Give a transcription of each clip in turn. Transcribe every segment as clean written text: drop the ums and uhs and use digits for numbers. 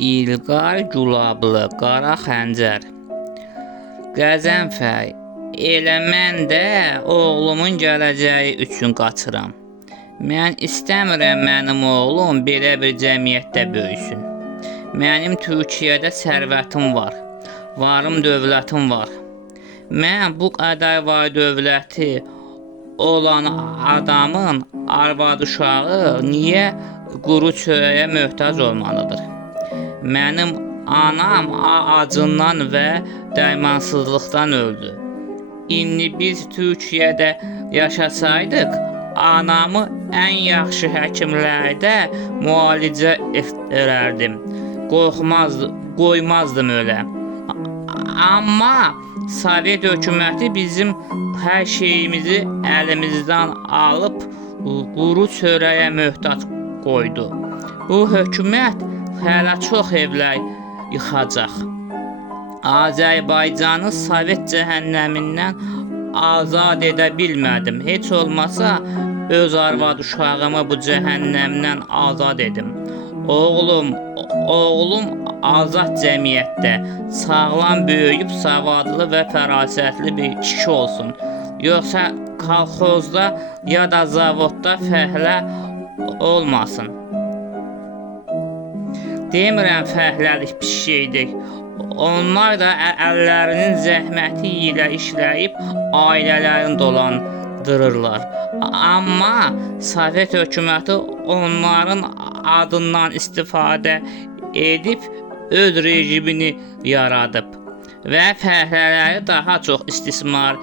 İlqar Gülablı, Qara Xəncər. Qəzənfər, elə mən də oğlumun gələcəyi üçün qaçıram. Mən istəmirəm mənim oğlum belə bir cəmiyyətdə böyüsün. Mənim Türkiyədə sərvətim var, varım dövlətim var. Mən bu qədər var dövləti olan adamın arvad uşağı niyə quru çörəyə möhtac olmalıdır? Mənim anam acından və dərmansızlıqdan öldü. İndi biz Türkiyədə yaşasaydıq, anamı ən yaxşı həkimlərdə müalicə edərdim. Qoymazdım ölə. Amma Sovet hökuməti bizim hər şeyimizi əlimizdən alıb quru çörəyə möhtac qoydu. Bu hökumət hələ çox evlər yıxacaq. Azərbaycanı Sovet cəhənnəmindən azad edə bilmədim. Heç olmasa öz arvad uşağımı bu cəhənnəmdən azad edim. Oğlum azad cəmiyyətdə sağlam böyüyüb savadlı və fərasətli bir kişi olsun. Yoxsa kolxozda ya da zavodda fəhlə olmasın. Demirəm fəhləlik pis şeydir. Onlar da əllərinin zəhməti ilə işləyib ailələrini dolandırırlar. Amma Sovet hökuməti onların adından istifadə edib öz rejimini yaradıb və fəhlələri daha çox istismar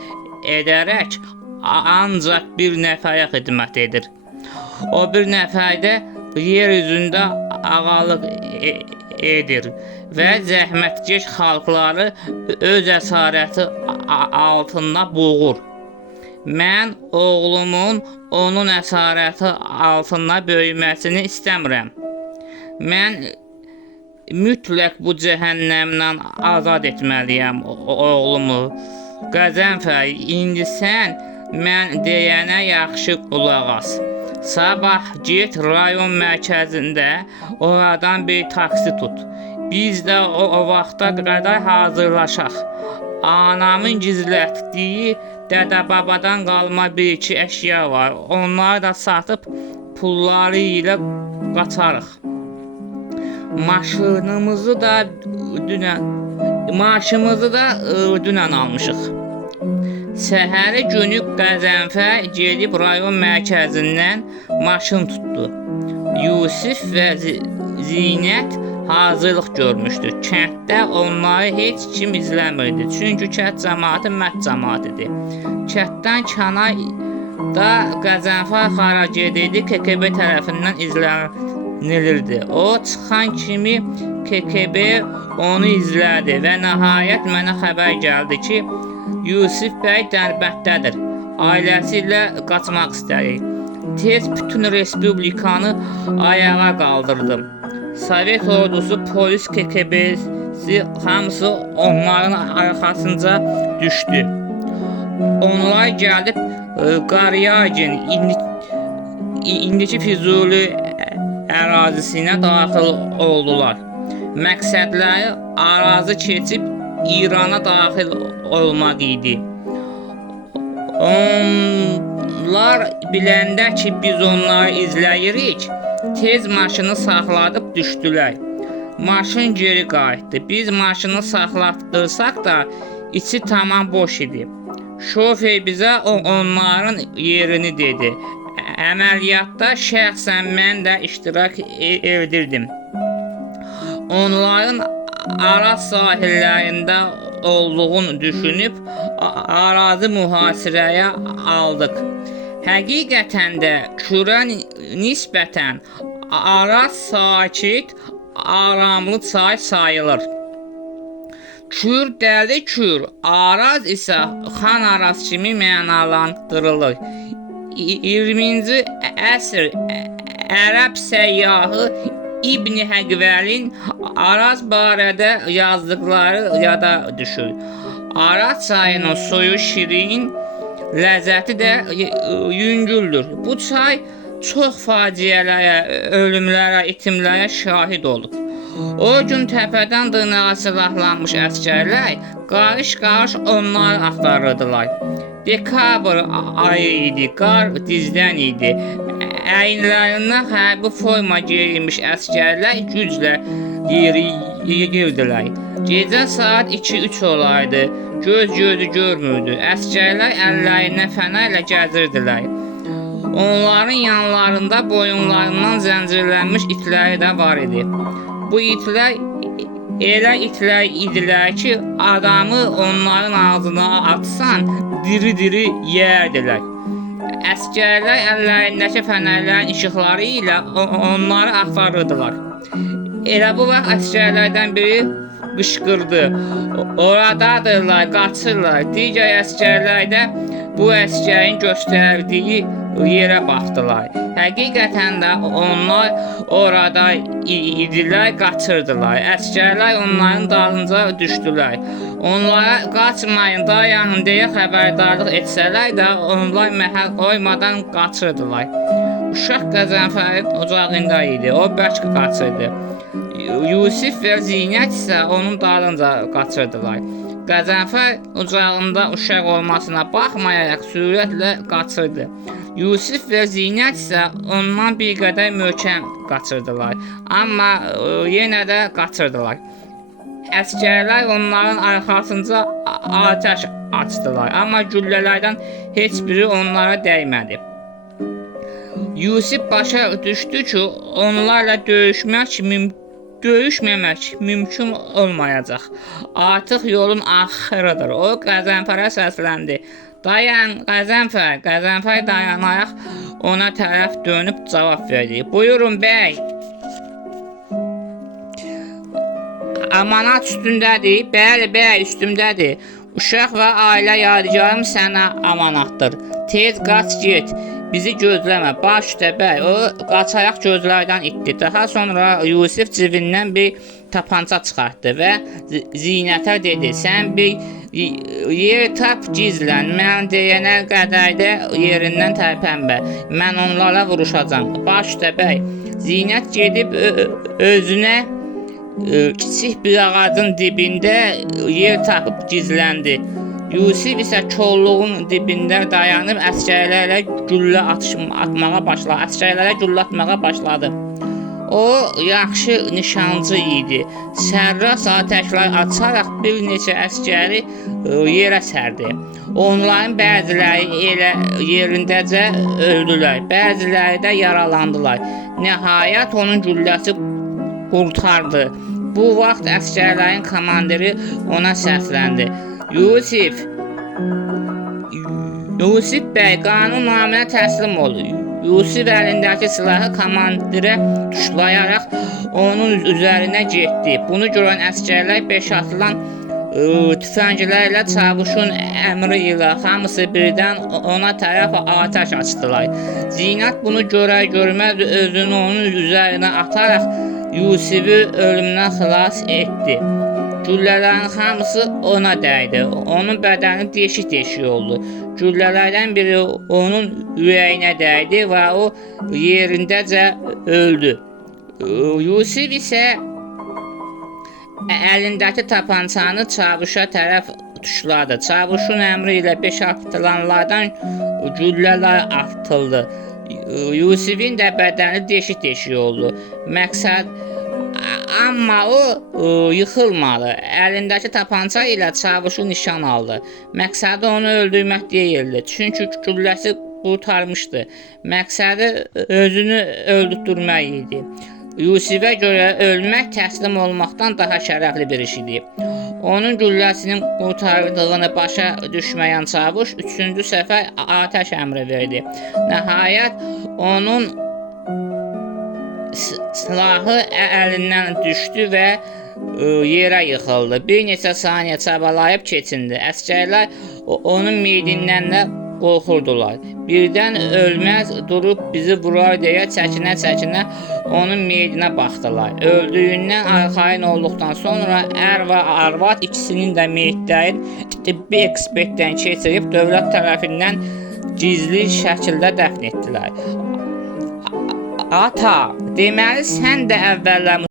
edərək ancaq bir nəfərə xidmət edir. O bir nəfər də yer üzündə ağalıq edir və zəhmətkeş xalqları öz əsarəti altında boğur. Mən oğlumun onun əsarəti altında böyüməsini istəmirəm. Mən mütləq bu cəhənnəmdən azad etməliyəm oğlumu. Qəzənfər, indi sən mən deyənə yaxşı qulaq as. Sabah get rayon mərkəzində oradan bir taksi tut. Biz də o vaxta qədər hazırlaşaq. Anamın gizlətdiyi dədə-babadan qalma bir-iki əşya var. Onları da satıb pulları ilə qaçarıq. Maşımızı da dünən almışıq. Səhəri günü Qəzənfər gedib rayon mərkəzindən maşın tutdu. Yusif və Zinət hazırlıq görmüşdü. Kənddə onları heç kim izləmirdi. Çünki kənd cəmaatı məhz cəmaatidir. Kənddən kənarda Qəzənfər xarac edirdi, KGB tərəfindən izlənilirdi. O çıxan kimi KGB onu izlədi və nəhayət mənə xəbər gəldi ki, Yusif bəy Dərbətdədir. Ailəsi ilə qaçmaq istəyir. Tez bütün respublikanı ayağa qaldırdım. Sovet ordusu, polis, KGB'si hamısı onların arxasınca düşdü. Onlar gəlib Qaryagin, indiki Füzuli ərazisinə daxil oldular. Məqsədləri arazi keçib İrana daxil olmaq idi. Onlar biləndə ki, biz onları izləyirik, tez maşını saxladıb düşdülər. Maşın geri qayıtdı. Biz maşını saxlatdırsaq da içi tamam boş idi. Şofer bizə onların yerini dedi. Əməliyyatda şəxsən mən də iştirak edirdim. Onların Araz sahillərində olduğunu düşünüb arazi mühasirəyə aldıq. Həqiqətən də Kürə nisbətən Araz sakit, aramlı çay sayılır. Kür dəli Kür, Araz isə Xan Araz kimi mənalandırılır. 20-ci əsr ərəb səyyahı İbn Həqvəlin Araz barədə yazdıqları yada düşür. Araz çayının suyu şirin, ləzzəti də yüngüldür. Bu çay çox faciələrə, ölümlərə, itimlərə şahid olub. O gün təpədən dırnağa silahlanmış əsgərlər qarış-qarış onları axtarırdılar. Dekabr ayı idi, qar dizdən idi. Əyinlərindən hərbi forma geyinmiş əsgərlər güclə yeriyirdilər. Gecə saat 2-3 olaydı. Göz gözü görmürdü. Əsgərlər əllərindən fənərlə gəzirdilər. Onların yanlarında boyunlarından zəncirlənmiş itləri də var idi. Bu itlər elə itlər idilər ki, adamı onların ağzına atsan diri-diri yeyərdilər. Əsgərlər əllərindəki fənərlərin işıqları ilə onları axtarırdılar. Elə bu vaxt əsgərlərdən biri qışqırdı. Oradadırlar, qaçırlar. Digər əsgərlər də bu əsgərin göstərdiyi yerə baxdılar. Həqiqətən də onlar orada idilər, qaçırdılar. Əsgərlər onların dalınca düşdülər. Onlara qaçmayın, dayanın deyə xəbərdarlıq etsələr də onlar məhəl qoymadan qaçırdılar. Uşaq Qəzənfərin ocağında idi. O bərk qaçırdı. Yusif və Zinət isə onun dalınca qaçırdılar. Qəzənfər ocağında uşaq olmasına baxmayaraq sürətlə qaçırdı. Yusif və Zinət isə ondan bir qədər möhkəm qaçırdılar. Amma yenə də qaçırdılar. Əsgərlər onların arxasınca atəş açdılar. Amma güllələrdən heç biri onlara dəymədi. Yusif başa düşdü ki, onlarla döyüşməmək mümkün olmayacaq. Artıq yolun axırıdır. O Qəzənfərə səsləndi. Dayan Qəzənfər. Qəzənfər dayanaraq ona tərəf dönüb cavab verdi. Buyurun bəy. Amanat üstündədir. Bəli bəy, üstümdədir. Uşaq və ailə yadigarım sənə amanatdır. Tez qaç get. Bizi gözləmə, baş üstə bəy. O qaçaraq gözlərdən itdi. Daha sonra Yusif cibindən bir tapança çıxartdı və Zinətə dedi: Sən bir yer tap, gizlən. Mən deyənə qədər də yerindən tərpənmə. Mən onlarla vuruşacağam. Baş üstə bəy. Zinət gedib özünə kiçik bir ağacın dibində yer tapıb gizləndi. Yusif isə kolluğun dibində dayanıb əsgərlərlə güllə atmağa başladı. O yaxşı nişancı idi. Sərras atəşlər açaraq bir neçə əsgəri yerə sərdi. Onların bəziləri elə yerindəcə öldülər, bəziləri də yaralandılar. Nəhayət onun gülləsi qurtardı. Bu vaxt əsgərlərin komandiri ona səsləndi. Yusif bəy, qanunnamə təslim ol. Yusif əlindəki silahı komandirə tuşlayaraq onun üzərinə getdi. Bunu görən əsgərlər 5 atılan tüfənglərlə çavuşun əmri ilə hamısı birdən ona tərəf atəş açdılar. Zinət bunu görər-görməz özünü onun üzərinə ataraq Yusifi ölümdən xilas etdi. Güllələrin hamısı ona dəydi. Onun bədəni deşik-deşik oldu. Güllələrdən biri onun ürəyinə dəydi və o yerindəcə öldü. Yusif isə əlindəki tapançanı çavuşa tərəf tuşladı. Çavuşun əmri ilə 5 atılanlardan güllələr atıldı. Yusifin də bədəni deşik-deşik oldu. Amma o yıxılmadı. Əlindəki tapança ilə çavuşu nişan aldı. Məqsədi onu öldürmək deyildi. Çünki gülləsi qurtarmışdı. Məqsədi özünü öldürmək idi. Yusifə görə ölmək təslim olmaqdan daha şərəfli bir iş idi. Onun gülləsinin qurtardığını başa düşməyən çavuş 3-cü səfər atəş əmri verdi. Nəhayət onun silahı əlindən düşdü və yerə yıxıldı. Bir neçə saniyə çabalayıb keçindi. Əsgərlər onun meyidindən də qorxurdular. Birdən ölməz durub bizi vurar deyə çəkinə-çəkinə onun meyidinə baxdılar. Öldüyündən arxayın olduqdan sonra ər və arvad ikisinin də meyitlərini tibbi ekspertdən keçirib dövlət tərəfindən gizli şəkildə dəfn etdilər. Ata, deməli sən də əvvəllər